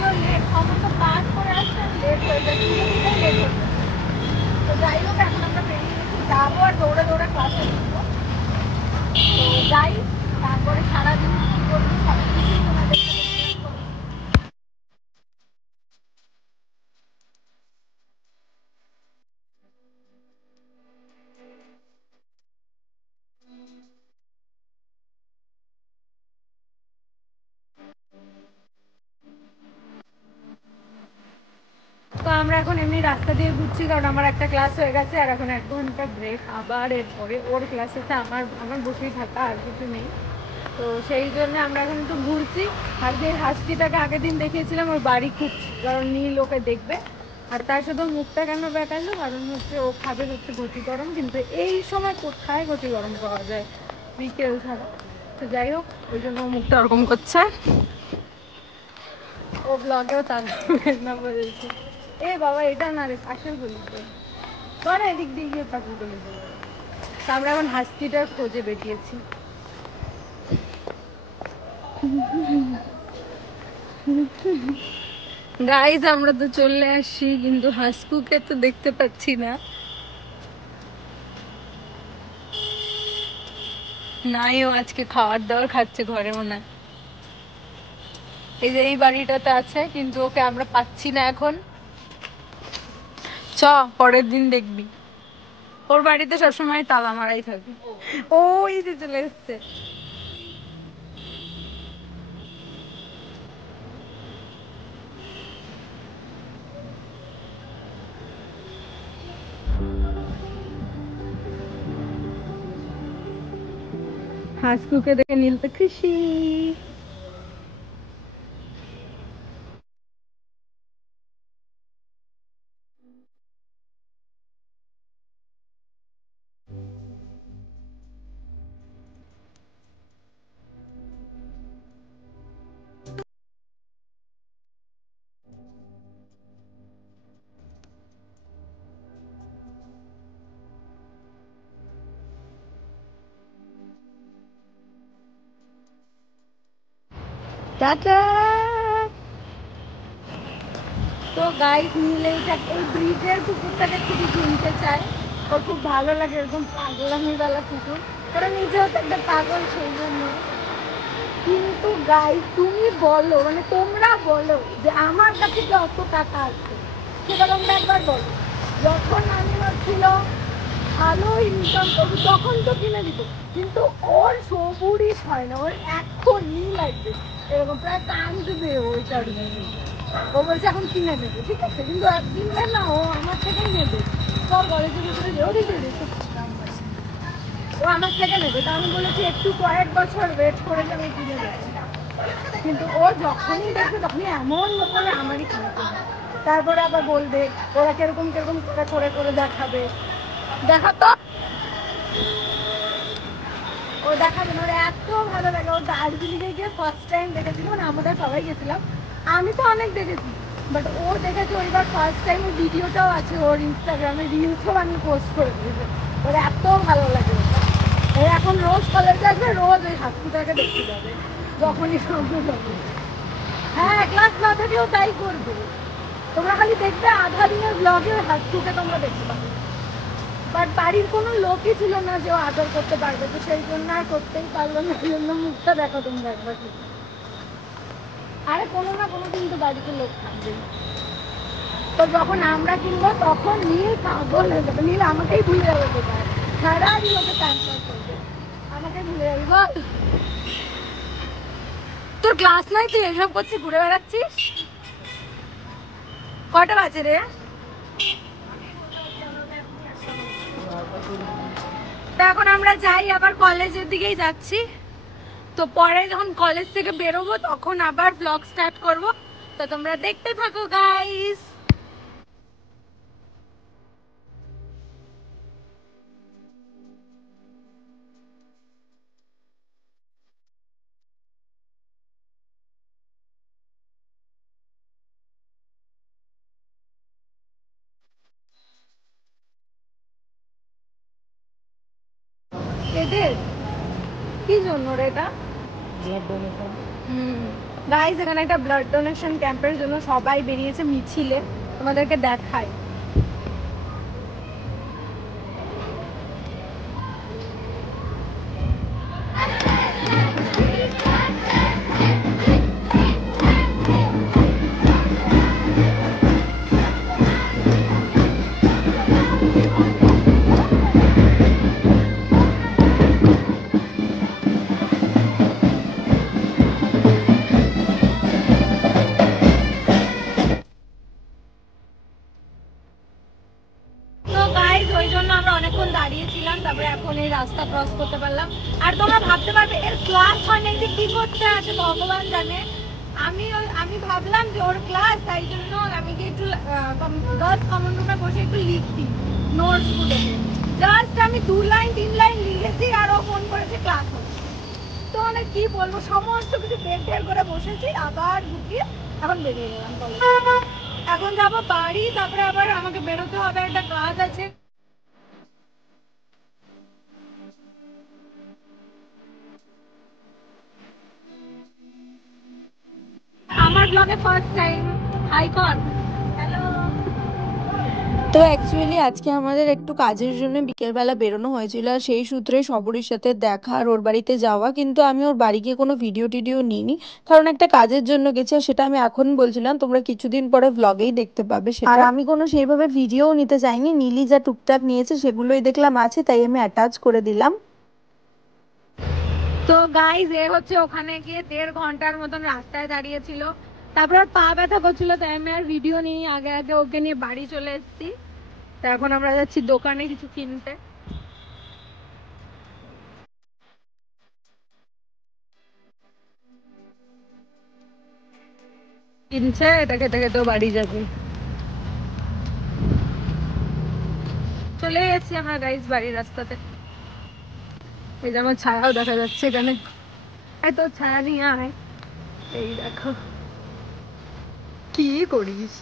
যদিও লেট সমস্ত কাজ করে আসছে লেট হয়ে যাচ্ছে, লেট হয়ে যাচ্ছে। তো যাই হোক এখন আমরা বেরিয়ে গেছি, যাবো আর দৌড়ে দৌড়ে ক্লাসে ঢুকবো। তো যাই, তারপরে সারাদিন কি করবো সব কিছু তোমাদের সাথে শেয়ার করবো। তো আমরা এখন এমনি রাস্তা দিয়ে ঘুরছি, কারণ আমার একটা ক্লাস হয়ে গেছে আর এখন 1 ঘন্টা ব্রেক, আবার এরপরে ওর ক্লাসেতে আমার বসেই থাকা, আর কিছু নেই। তো সেই জন্য আমরা এখন একটু ঘুরছি। আর যে হাসকিটাকে আগের দিন দেখিয়েছিলাম ওর বাড়ি খুঁজছি, কারণ নীল ওকে দেখবে। আর তার সাথে মুখটা কেন বেঁকালো, কারণ হচ্ছে ও খাবে হচ্ছে গতি গরম, কিন্তু এই সময় কোথায় গতি গরম পাওয়া যায় বিকেল ছাড়া। তো যাই হোক ওই জন্য মুখটা ওরকম করছে। ও ব্লগেও তার না বলেছে, এ বাবা এটা না রে পাশের গলিতে, ধর এদিক দিয়ে গিয়ে পাশের গলিতে। আমরা এখন হাসকিটার খোঁজে বেরিয়েছি। গাইজ আমরা তো চলে আসছি, কিন্তু হাসকুকে তো দেখতে পাচ্ছি না। নাই, ও আজকে খাবার দাবার খাচ্ছে ঘরে মনে হয়। এই যে এই বাড়িটাতে আছে, কিন্তু ওকে আমরা পাচ্ছি না এখন। চ পরের দিন দেখবি, ওর বাড়িতে সবসময় তালা মারাই থাকে। ওই যে চলে এসছে। হাসকুকে দেখে নীল তো খুশি। টাটা। তো গাইস নীল এই ব্রিজের কুকুরটাকে খুবই কিনতে চায়, ওর খুব ভালো লাগে এরকম পাগলামি বেলা কুকুর, কারণ নিজেও তো একটা পাগল সেই জন্য। কিন্তু গাইস তুমি বলো, মানে তোমরা বলো যে আমার কাছে যত টাকা আছে সেটা তোমরা একবার বলো, যখন আমি ছিল ভালো ইনকাম করবো তখন তো কিনে দিত, কিন্তু ওর সবুরই হয় না, ওর এখনই লাগবে এরকম প্রায় কাঁদবে ওইটার জন্য। ও বলছে এখন কিনে দেবে, ঠিক আছে, কিন্তু কিনবে না, ও আমার থেকেই নেবে। সব কলেজের ভিতরে যেও দিতে ও আমার থেকে নেবে। তা আমি বলেছি একটু কয়েক বছর ওয়েট করে আমি কিনে দেবো, কিন্তু ও যখনই দেখবে তখনই এমন করে আমারই কিনতে। তারপরে আবার বলবে ওরা কিরকম কিরকম করে করে দেখাবে, দেখাতো ও দেখাবে না, ওর এত ভালো লাগে। ও দার্জিলিংয়ে গিয়ে ফার্স্ট টাইম দেখেছিল, মানে আমরা সবাই গেছিলাম, আমি তো অনেক দেখেছি, বাট ও দেখেছে ওইবার ফার্স্ট টাইম। ওর ভিডিওটাও আছে ওর ইনস্টাগ্রামে, রিলসও আমি পোস্ট করে দিয়েছি, ওর এত ভালো লাগে। ও এখন রোজ কলেজে আসবে, রোজ ওই হাসপিটালকে দেখতে যাবে যখনই সম্ভব হবে। হ্যাঁ ক্লাস না থাকলেও তাই করবে। তোমরা খালি দেখবে আধা দিনের ব্লগে হাসকুকে তোমরা দেখতে পাবে, বাট বাড়ির কোনো লোকই ছিল না যে ও আদর করতে পারবে, তো সেই জন্য আর করতেই পারলো না, সেই জন্য মুখটা দেখো তোমরা একবার। আরে কোনো না কোনো দিন তো বাড়িতে লোক থাকবে, তো যখন আমরা কিনবো তখন নীল পাগল হয়ে যাবে, নীল আমাকেই ভুলে যাবে কোথায়, সারাদিন ওকে ট্রান্সফার করবে, আমাকে ভুলে যাবে। বল তোর ক্লাস নাই, তুই এসব করছিস, ঘুরে বেড়াচ্ছিস। কটা বাজে রে? তো এখন আমরা যাই, আবার কলেজের দিকেই যাচ্ছি। তো পরে যখন কলেজ থেকে বেরোবো তখন আবার ব্লগ স্টার্ট করব, তো তোমরা দেখতে থাকো গাইস। এদের কি জন্য রে এটা? Blood donation. গাইস এখানে একটা ব্লাড ডোনেশন ক্যাম্পের জন্য সবাই বেরিয়েছে মিছিলে, তোমাদেরকে দেখাই। দাঁড়িয়েছিলাম, তারপরে এখন এই রাস্তা ক্রস করতে পারলাম। আর তোমরা ভাবতে পারবে এর ক্লাস হয় না, কি করতে আছে ভগবান জানে। আমি ভাবলাম যে ওর ক্লাস, তাই জন্য আমি কি একটু গার্লস কমন রুমে বসে একটু লিখছি নোটস গুলো। জাস্ট আমি 2 লাইন 3 লাইন লিখেছি আর ও ফোন করেছে ক্লাস হচ্ছে। তো মানে কি বলবো, সমস্ত কিছু বের করে বসেছি, আবার ঢুকিয়ে এখন বেরিয়ে গেলাম কলেজ। এখন যাবো বাড়ি, তারপরে আবার আমাকে বেরোতে হবে, একটা কাজ আছে। আমার ব্লগে ফার্স্ট টাইম হাই কর। হ্যালো। তো অ্যাকচুয়ালি আজকে আমাদের একটু কাজের জন্য বিকেলবেলা বেরোনো হয়েছিল, আর সেই সূত্রে সবরীর সাথে দেখা আর ওর বাড়িতে যাওয়া। কিন্তু আমি ওর বাড়ি গিয়ে কোনো ভিডিও টিডিও নিইনি, কারণ একটা কাজের জন্য গেছি, আর সেটা আমি এখন বলছিলাম, তোমরা কিছুদিন পরে ভ্লগেই দেখতে পাবে সেটা। আর আমি কোনো সেইভাবে ভিডিওও নিতে চাইনি, নীলি যা টুকটাক নিয়েছে সেগুলোই দেখলাম আছে, তাই আমি অ্যাটাচ করে দিলাম। তো গাইজ এ হচ্ছে ওখানে গিয়ে 1.5 ঘন্টার মতন রাস্তায় দাঁড়িয়েছিল, তারপর পা ব্যথা করছিল, তাই আমি আর ভিডিও নিয়ে আগে আগে ওকে নিয়ে বাড়ি চলে এসেছি। তো এখন আমরা যাচ্ছি দোকানে কিছু কিনতে। কিনছে, এটা খেতে খেতেও বাড়ি যাবে। চলে গেছি আমরা গাইজ বাড়ির রাস্তাতে। এই যে আমার ছায়াও দেখা যাচ্ছে এখানে, এত ছায়া নিয়ে আয়। এই দেখো কি করিস।